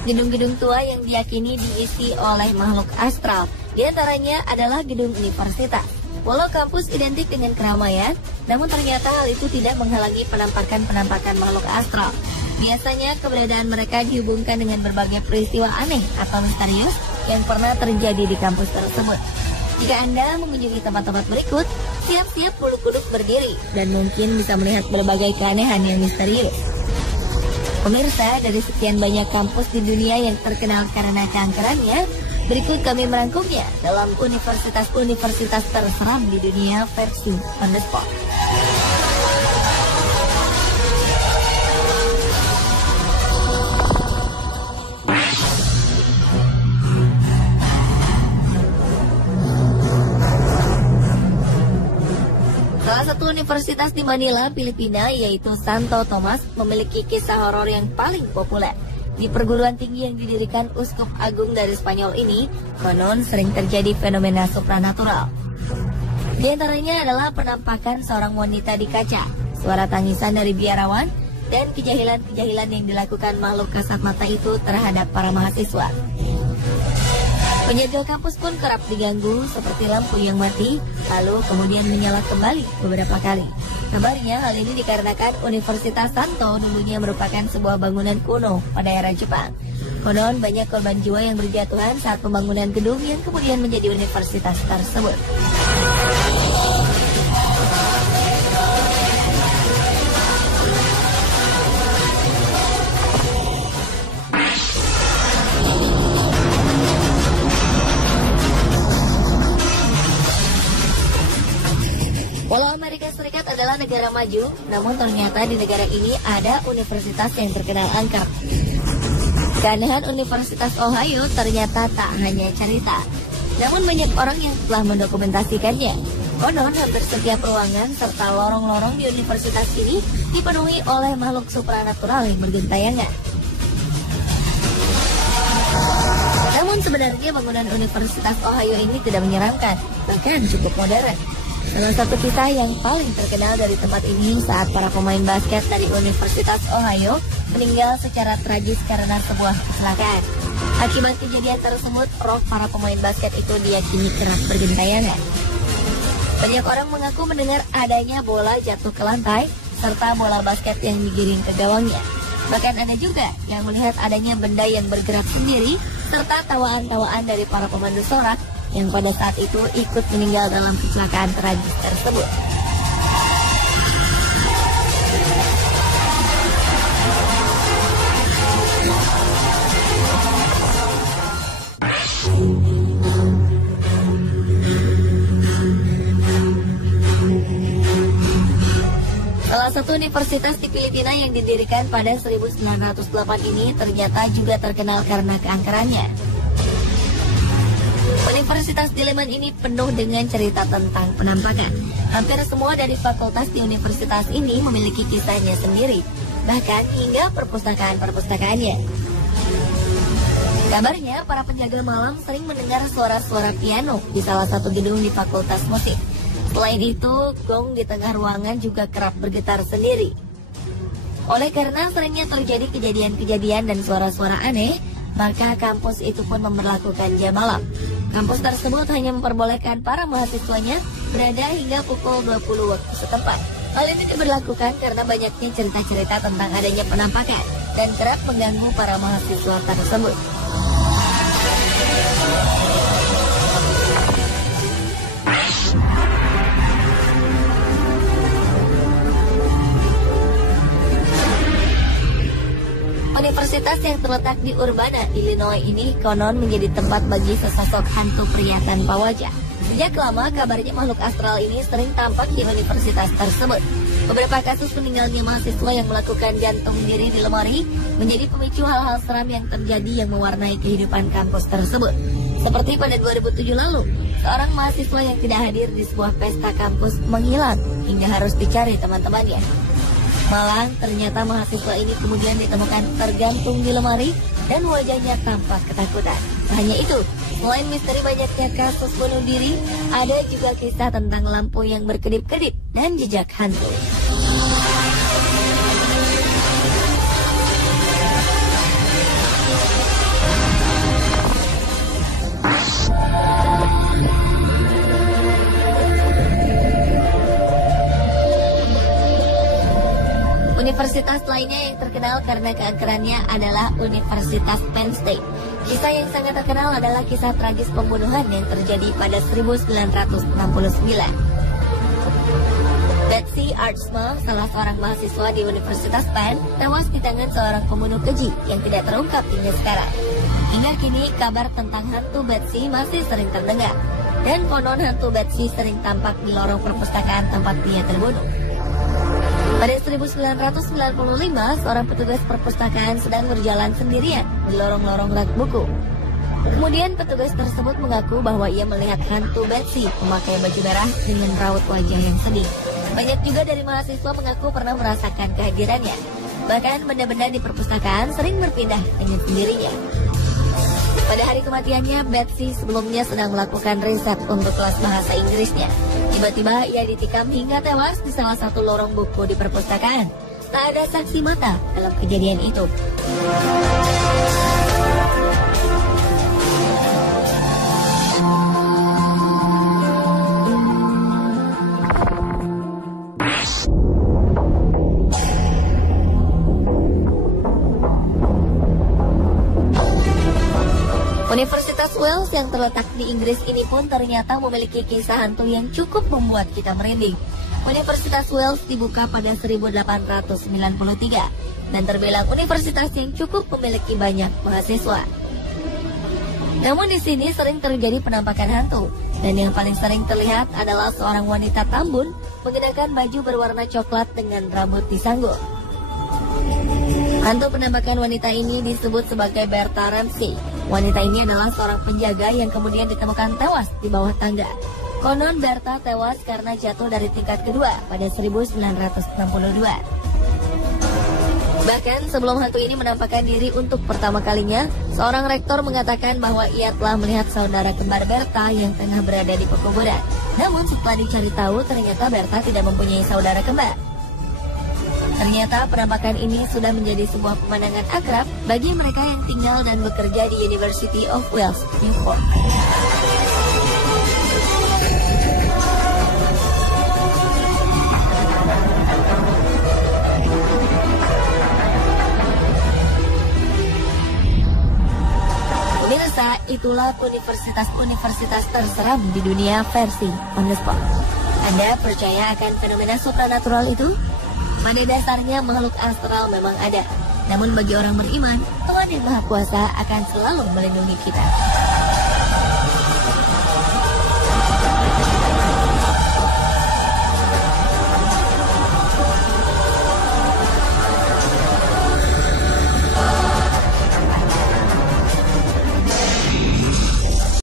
Banyak gedung-gedung tua yang diyakini diisi oleh makhluk astral. Di antaranya adalah gedung universitas. Walau kampus identik dengan keramaian, namun ternyata hal itu tidak menghalangi penampakan makhluk astral. Biasanya keberadaan mereka dihubungkan dengan berbagai peristiwa aneh atau misterius yang pernah terjadi di kampus tersebut. Jika Anda mengunjungi tempat-tempat berikut, siap-siap bulu kuduk berdiri dan mungkin bisa melihat berbagai keanehan yang misterius. Pemirsa, dari sekian banyak kampus di dunia yang terkenal karena keangkerannya, berikut kami merangkumnya dalam universitas-universitas terseram di dunia versi on the spot. Salah satu universitas di Manila, Filipina, yaitu Santo Tomas, memiliki kisah horor yang paling populer. Di perguruan tinggi yang didirikan Uskup Agung dari Spanyol ini, konon sering terjadi fenomena supranatural. Di antaranya adalah penampakan seorang wanita di kaca, suara tangisan dari biarawan, dan kejahilan-kejahilan yang dilakukan makhluk kasat mata itu terhadap para mahasiswa. Penjaga kampus pun kerap diganggu seperti lampu yang mati, lalu kemudian menyala kembali beberapa kali. Kabarnya hal ini dikarenakan Universitas Santo dulunya merupakan sebuah bangunan kuno pada era Jepang. Konon banyak korban jiwa yang berjatuhan saat pembangunan gedung yang kemudian menjadi universitas tersebut. Walau Amerika Serikat adalah negara maju, namun ternyata di negara ini ada universitas yang terkenal angker. Keanehan Universitas Ohio ternyata tak hanya cerita, namun banyak orang yang telah mendokumentasikannya. Konon hampir setiap ruangan serta lorong-lorong di universitas ini dipenuhi oleh makhluk supranatural yang bergentayangan. Namun sebenarnya bangunan Universitas Ohio ini tidak menyeramkan, bahkan cukup modern. Salah satu kisah yang paling terkenal dari tempat ini saat para pemain basket dari Universitas Ohio meninggal secara tragis karena sebuah kecelakaan. Akibat kejadian tersebut, roh para pemain basket itu diyakini kerap bergentayangan. Banyak orang mengaku mendengar adanya bola jatuh ke lantai serta bola basket yang digiring ke gawangnya. Bahkan ada juga yang melihat adanya benda yang bergerak sendiri serta tawaan-tawaan dari para pemandu sorak yang pada saat itu ikut meninggal dalam kecelakaan tragis tersebut. Salah satu universitas di Filipina yang didirikan pada 1908 ini ternyata juga terkenal karena keangkerannya. Universitas di Leman ini penuh dengan cerita tentang penampakan. Hampir semua dari fakultas di universitas ini memiliki kisahnya sendiri, bahkan hingga perpustakaan-perpustakaannya. Kabarnya, para penjaga malam sering mendengar suara-suara piano di salah satu gedung di fakultas musik. Selain itu, gong di tengah ruangan juga kerap bergetar sendiri. Oleh karena seringnya terjadi kejadian-kejadian dan suara-suara aneh, maka kampus itu pun memberlakukan jam malam. Kampus tersebut hanya memperbolehkan para mahasiswanya berada hingga pukul 20 waktu setempat. Hal ini diberlakukan karena banyaknya cerita-cerita tentang adanya penampakan dan kerap mengganggu para mahasiswa tersebut. Universitas yang terletak di Urbana, Illinois ini konon menjadi tempat bagi sesosok hantu pria tanpa wajah. Sejak lama kabarnya makhluk astral ini sering tampak di universitas tersebut. Beberapa kasus meninggalnya mahasiswa yang melakukan gantung diri di lemari menjadi pemicu hal-hal seram yang terjadi yang mewarnai kehidupan kampus tersebut. Seperti pada 2007 lalu, seorang mahasiswa yang tidak hadir di sebuah pesta kampus menghilang hingga harus dicari teman-temannya. Malang, ternyata mahasiswa ini kemudian ditemukan tergantung di lemari dan wajahnya tampak ketakutan. Tak hanya itu, selain misteri banyaknya kasus bunuh diri, ada juga kisah tentang lampu yang berkedip-kedip dan jejak hantu. Universitas lainnya yang terkenal karena keangkerannya adalah Universitas Penn State. Kisah yang sangat terkenal adalah kisah tragis pembunuhan yang terjadi pada 1969. Betsy Artsma, salah seorang mahasiswa di Universitas Penn, tewas di tangan seorang pembunuh keji yang tidak terungkap hingga sekarang. Hingga kini, kabar tentang hantu Betsy masih sering terdengar. Dan konon hantu Betsy sering tampak di lorong perpustakaan tempat dia terbunuh. Pada 1995, seorang petugas perpustakaan sedang berjalan sendirian di lorong-lorong rak buku. Kemudian petugas tersebut mengaku bahwa ia melihat hantu Betsy memakai baju merah dengan raut wajah yang sedih. Banyak juga dari mahasiswa mengaku pernah merasakan kehadirannya. Bahkan benda-benda di perpustakaan sering berpindah dengan sendirinya. Pada hari kematiannya, Betsy sebelumnya sedang melakukan riset untuk kelas bahasa Inggrisnya. Tiba-tiba ia ditikam hingga tewas di salah satu lorong buku di perpustakaan. Tak ada saksi mata dalam kejadian itu. Universitas Wales yang terletak di Inggris ini pun ternyata memiliki kisah hantu yang cukup membuat kita merinding. Universitas Wales dibuka pada 1893 dan terbilang universitas yang cukup memiliki banyak mahasiswa. Namun di sini sering terjadi penampakan hantu, dan yang paling sering terlihat adalah seorang wanita tambun mengenakan baju berwarna coklat dengan rambut disanggul. Hantu penampakan wanita ini disebut sebagai Bertha Ramsey. Wanita ini adalah seorang penjaga yang kemudian ditemukan tewas di bawah tangga. Konon Bertha tewas karena jatuh dari tingkat kedua pada 1962. Bahkan sebelum hantu ini menampakkan diri untuk pertama kalinya, seorang rektor mengatakan bahwa ia telah melihat saudara kembar Bertha yang tengah berada di pekuburan. Namun setelah dicari tahu, ternyata Bertha tidak mempunyai saudara kembar. Ternyata penampakan ini sudah menjadi sebuah pemandangan akrab bagi mereka yang tinggal dan bekerja di University of Wales, Newport. Pemirsa, itulah universitas-universitas terseram di dunia versi On The Spot. Anda percaya akan fenomena supranatural itu? Pada dasarnya makhluk astral memang ada. Namun bagi orang beriman, Tuhan yang Maha Kuasa akan selalu melindungi kita.